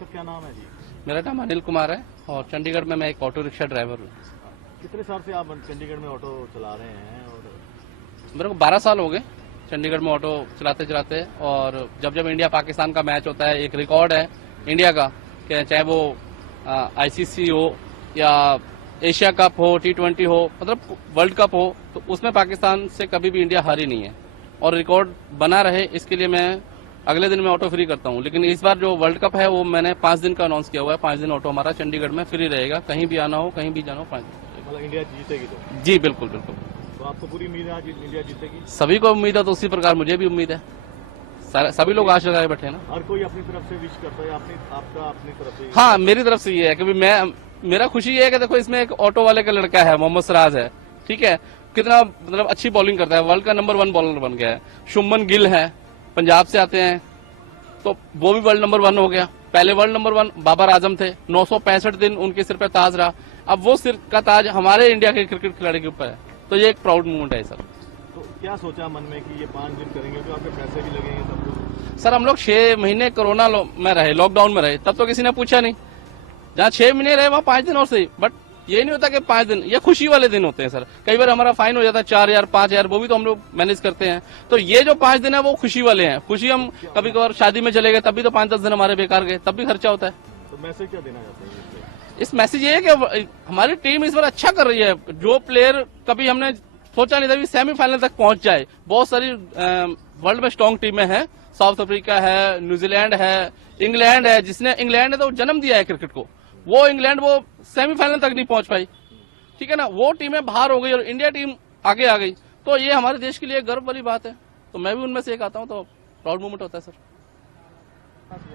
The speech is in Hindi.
आपका क्या नाम है जी? मेरा नाम अनिल कुमार है और चंडीगढ़ में मैं एक ऑटो रिक्शा ड्राइवर हूँ। कितने साल से आप चंडीगढ़ में ऑटो चला रहे हैं? और मेरे को 12 साल हो गए चंडीगढ़ में ऑटो चलाते चलाते। और जब जब इंडिया पाकिस्तान का मैच होता है, एक रिकॉर्ड है इंडिया का कि चाहे वो आईसीसी हो या एशिया कप हो, T20 हो, मतलब वर्ल्ड कप हो, तो उसमें पाकिस्तान से कभी भी इंडिया हारी नहीं है। और रिकॉर्ड बना रहे इसके लिए मैं अगले दिन मैं ऑटो फ्री करता हूँ। लेकिन इस बार जो वर्ल्ड कप है वो मैंने 5 दिन का अनाउंस किया हुआ है। 5 दिन ऑटो हमारा चंडीगढ़ में फ्री रहेगा, कहीं भी आना हो, कहीं भी जाना हो, 5 दिन। मतलब इंडिया जीतेगी तो? जी बिल्कुल बिल्कुल। तो आपको पूरी उम्मीद है आज इंडिया जीतेगी? सभी को उम्मीद है, तो उसी प्रकार मुझे भी उम्मीद है। सभी लोग आश लगाए बैठे हैं ना। हर कोई अपनी तरफ से विश करता है, आपका अपनी तरफ से? हाँ, मेरी तरफ से ये है कि मेरा खुशी ये है कि देखो इसमें एक ऑटो वाले का लड़का है, मोहम्मद सिराज है, ठीक है, कितना मतलब अच्छी बॉलिंग करता है, वर्ल्ड का नंबर 1 बॉलर बन गया है। शुभमन गिल है, पंजाब से आते हैं, तो वो भी वर्ल्ड नंबर 1 हो गया। पहले वर्ल्ड नंबर 1 बाबर आजम थे, 965 दिन उनके सिर पे ताज रहा। अब वो सिर का ताज हमारे इंडिया के क्रिकेट खिलाड़ी के ऊपर है, तो ये एक प्राउड मूवमेंट है सर। तो क्या सोचा मन में कि ये 5 दिन करेंगे तो आपके पैसे भी लगेंगे सब कुछ? सर हम लोग 6 महीने कोरोना में रहे, लॉकडाउन में रहे, तब तो किसी ने पूछा नहीं। जहाँ 6 महीने रहे वहाँ 5 दिन और सही, बट ये नहीं होता कि 5 दिन, ये खुशी वाले दिन होते हैं सर। कई बार हमारा फाइन हो जाता है 4000 5000, वो भी तो हम लोग मैनेज करते हैं। तो ये जो 5 दिन है वो खुशी वाले हैं। खुशी हम कभी कभार शादी में चले गए तब भी तो 5-10 दिन हमारे बेकार गए, तब भी खर्चा होता है। तो मैसेज क्या देना चाहते हैं इससे? इस मैसेज ये है कि हमारी टीम इस बार अच्छा कर रही है। जो प्लेयर कभी हमने सोचा नहीं था कि सेमीफाइनल तक पहुंच जाए। बहुत सारी वर्ल्ड में स्ट्रॉन्ग टीमें हैं, साउथ अफ्रीका है, न्यूजीलैंड है, इंग्लैंड है। जिसने इंग्लैंड ने तो जन्म दिया है क्रिकेट को, वो इंग्लैंड वो सेमीफाइनल तक नहीं पहुंच पाई, ठीक है ना। वो टीमें बाहर हो गई और इंडिया टीम आगे आ गई, तो ये हमारे देश के लिए गर्व वाली बात है। तो मैं भी उनमें से एक आता हूं, तो प्राउड मोमेंट होता है सर।